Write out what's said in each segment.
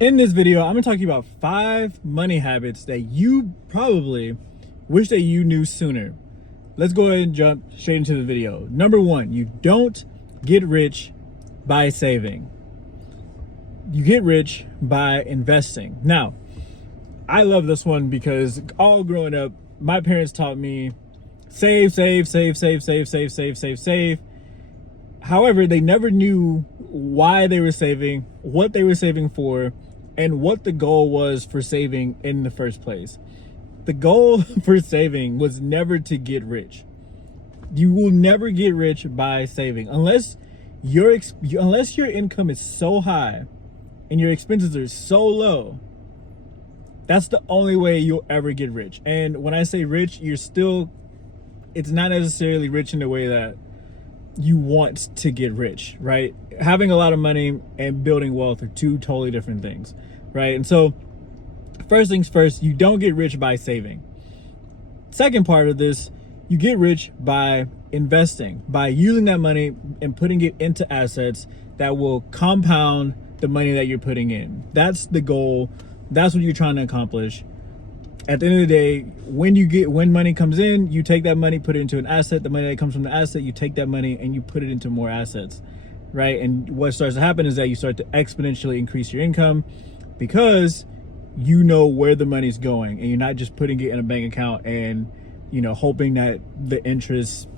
In this video, I'm gonna talk to you about 5 money habits that you probably wish that you knew sooner. Let's go ahead and jump straight into the video. Number 1, you don't get rich by saving. You get rich by investing. Now, I love this one because all growing up, my parents taught me save, save, save, save, save, save, save, save, save. However, they never knew why they were saving, what they were saving for, and what the goal was for saving in the first place. The goal for saving was never to get rich. You will never get rich by saving unless your income is so high and your expenses are so low. That's the only way you'll ever get rich. And when I say rich, it's not necessarily rich in the way that you want to get rich, right? Having a lot of money and building wealth are two totally different things, right? And so first things first, you don't get rich by saving. Second part of this, you get rich by investing, by using that money and putting it into assets that will compound the money that you're putting in. That's the goal. That's what you're trying to accomplish. At the end of the day, when money comes in, you take that money, put it into an asset. The money that comes from the asset, you take that money and you put it into more assets, right? And what starts to happen is that you start to exponentially increase your income because you know where the money's going and you're not just putting it in a bank account and, hoping that the interest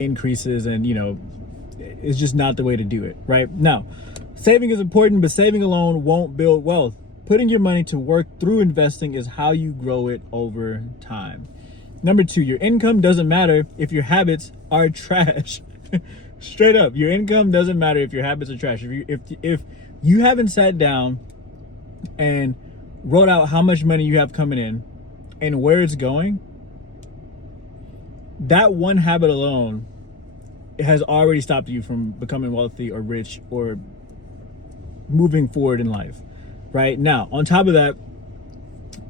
increases and, it's just not the way to do it, right? Now, saving is important, but saving alone won't build wealth. Putting your money to work through investing is how you grow it over time. Number 2, your income doesn't matter if your habits are trash. Straight up, your income doesn't matter if your habits are trash. If you haven't sat down and wrote out how much money you have coming in and where it's going, that one habit alone has already stopped you from becoming wealthy or rich or moving forward in life. Right now, on top of that,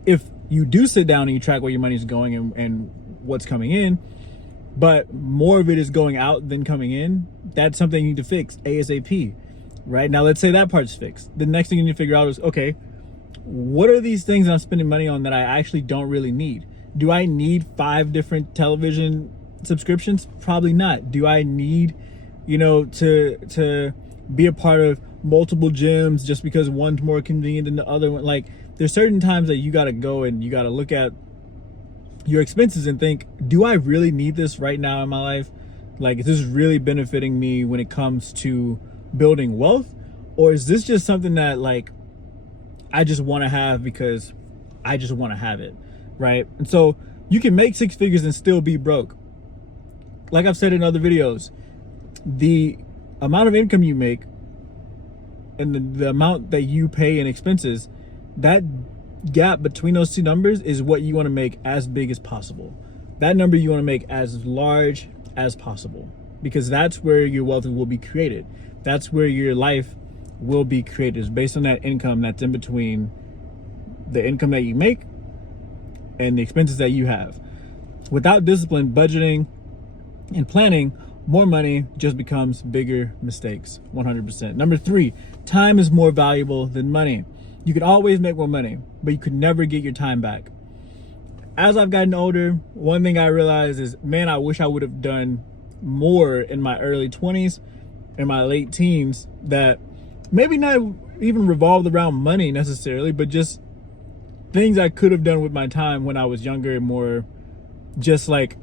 if you do sit down and you track where your money is going and what's coming in, but more of it is going out than coming in, that's something you need to fix ASAP. Right now, let's say that part's fixed. The next thing you need to figure out is, okay, what are these things that I'm spending money on that I actually don't really need? Do I need 5 different television subscriptions? Probably not. Do I need, to be a part of multiple gyms just because one's more convenient than the other one? Like, there's certain times that you got to go and you got to look at your expenses and think, do I really need this right now in my life? Like, is this really benefiting me when it comes to building wealth? Or is this just something that, like, I just want to have because I just want to have it, right? And so you can make 6 figures and still be broke. Like I've said in other videos, the amount of income you make and the amount that you pay in expenses, that gap between those two numbers is what you want to make as big as possible. That number you want to make as large as possible, because that's where your wealth will be created. That's where your life will be created, is based on that income that's in between the income that you make and the expenses that you have. Without discipline, budgeting, and planning, more money just becomes bigger mistakes, 100%. Number 3, time is more valuable than money. You could always make more money, but you could never get your time back. As I've gotten older, one thing I realized is, man, I wish I would have done more in my early 20s and my late teens that maybe not even revolved around money necessarily, but just things I could have done with my time when I was younger and more just like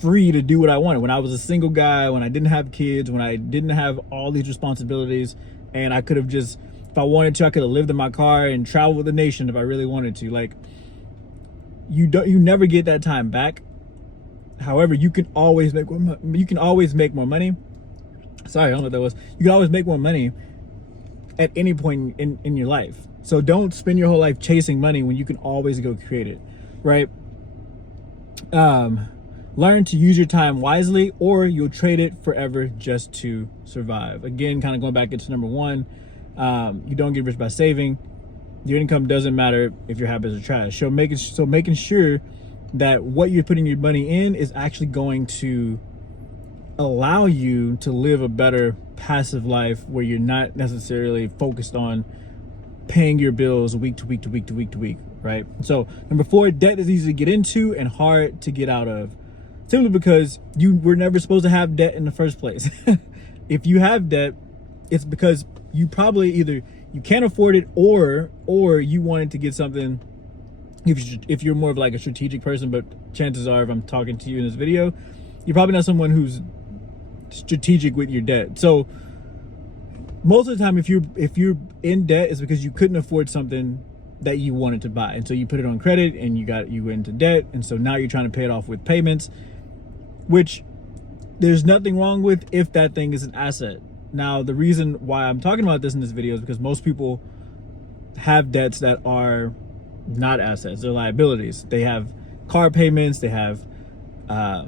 free to do what I wanted. When I was a single guy, when I didn't have kids, when I didn't have all these responsibilities, and I could have just, if I wanted to, I could have lived in my car and traveled the nation if I really wanted to. Like, you never get that time back. However, you can always make more money. Sorry, I don't know what that was. You can always make more money at any point in your life. So don't spend your whole life chasing money when you can always go create it, right? Learn to use your time wisely, or you'll trade it forever just to survive. Again, kind of going back into number 1, you don't get rich by saving. Your income doesn't matter if your habits are trash. So making sure that what you're putting your money in is actually going to allow you to live a better passive life where you're not necessarily focused on paying your bills week to week to week to week to week, right? So number 4, debt is easy to get into and hard to get out of, simply because you were never supposed to have debt in the first place. If you have debt, it's because you probably either you can't afford it, or you wanted to get something. If you're more of like a strategic person, but chances are, if I'm talking to you in this video, you're probably not someone who's strategic with your debt. So most of the time, if you're in debt, it's because you couldn't afford something that you wanted to buy, and so you put it on credit and you went into debt, and so now you're trying to pay it off with payments, which there's nothing wrong with if that thing is an asset. Now, the reason why I'm talking about this in this video is because most people have debts that are not assets, they're liabilities. They have car payments, they have I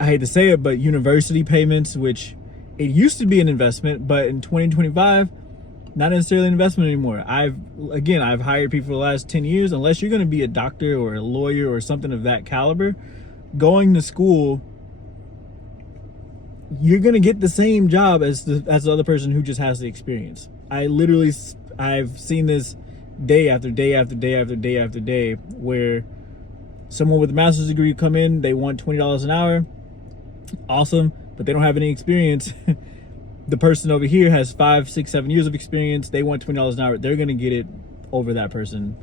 hate to say it, but university payments, which it used to be an investment, but in 2025, not necessarily an investment anymore. I've hired people for the last 10 years. Unless you're going to be a doctor or a lawyer or something of that caliber, going to school, you're going to get the same job as the other person who just has the experience. I've seen this day after day after day after day after day, where someone with a master's degree come in, they want $20 an hour. Awesome, but they don't have any experience. The person over here has 5, 6, 7 years of experience. They want $20 an hour. They're going to get it over that person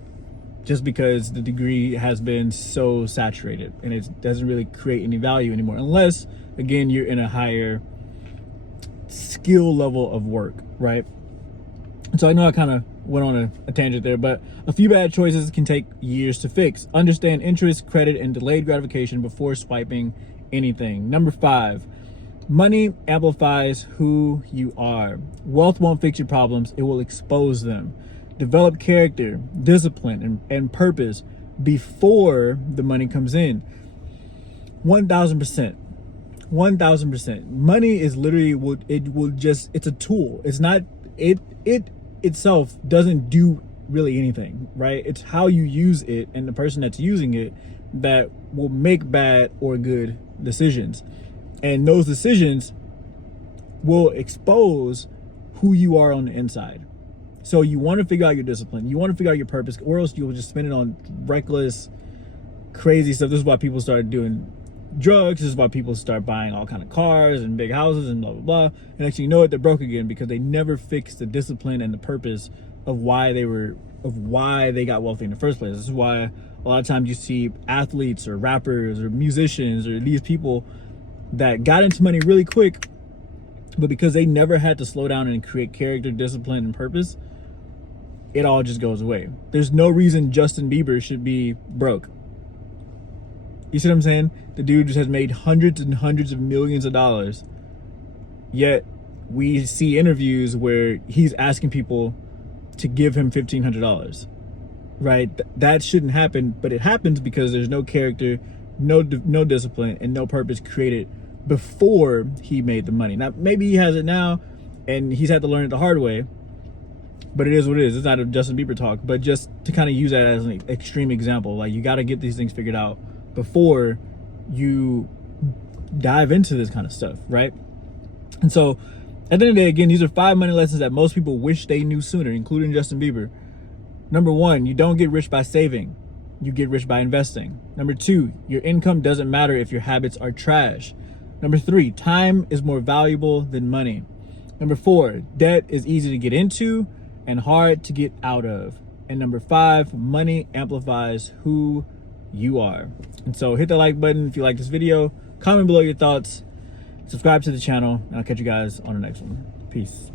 just because the degree has been so saturated and it doesn't really create any value anymore, unless, again, you're in a higher skill level of work, right? So I know I kind of went on a tangent there, but a few bad choices can take years to fix. Understand interest, credit, and delayed gratification before swiping anything. Number 5, money amplifies who you are. Wealth won't fix your problems, it will expose them. Develop character, discipline, and purpose before the money comes in. 1000%. 1000%. Money is literally, it's a tool. It's not, it itself doesn't do really anything, right? It's how you use it and the person that's using it that will make bad or good decisions. And those decisions will expose who you are on the inside. So you want to figure out your discipline. You want to figure out your purpose, or else you will just spend it on reckless, crazy stuff. This is why people started doing drugs. This is why people start buying all kind of cars and big houses and blah, blah, blah. And actually, you know what? They're broke again because they never fixed the discipline and the purpose of why they got wealthy in the first place. This is why a lot of times you see athletes or rappers or musicians or these people that got into money really quick, but because they never had to slow down and create character, discipline, and purpose, it all just goes away. There's no reason Justin Bieber should be broke. You see what I'm saying? The dude just has made hundreds and hundreds of millions of dollars, yet we see interviews where he's asking people to give him $1,500, right? That shouldn't happen, but it happens because there's no character, no discipline, and no purpose created before he made the money. Now, maybe he has it now, and he's had to learn it the hard way, but it is what it is. It's not a Justin Bieber talk, but just to kind of use that as an extreme example, like, you got to get these things figured out before you dive into this kind of stuff, right? And so at the end of the day, again, these are 5 money lessons that most people wish they knew sooner, including Justin Bieber. Number 1, you don't get rich by saving. You get rich by investing. Number 2, your income doesn't matter if your habits are trash. Number 3, time is more valuable than money. Number 4, debt is easy to get into and hard to get out of. And number 5, money amplifies who you are. And so hit the like button if you like this video, comment below your thoughts, subscribe to the channel, and I'll catch you guys on the next one. Peace.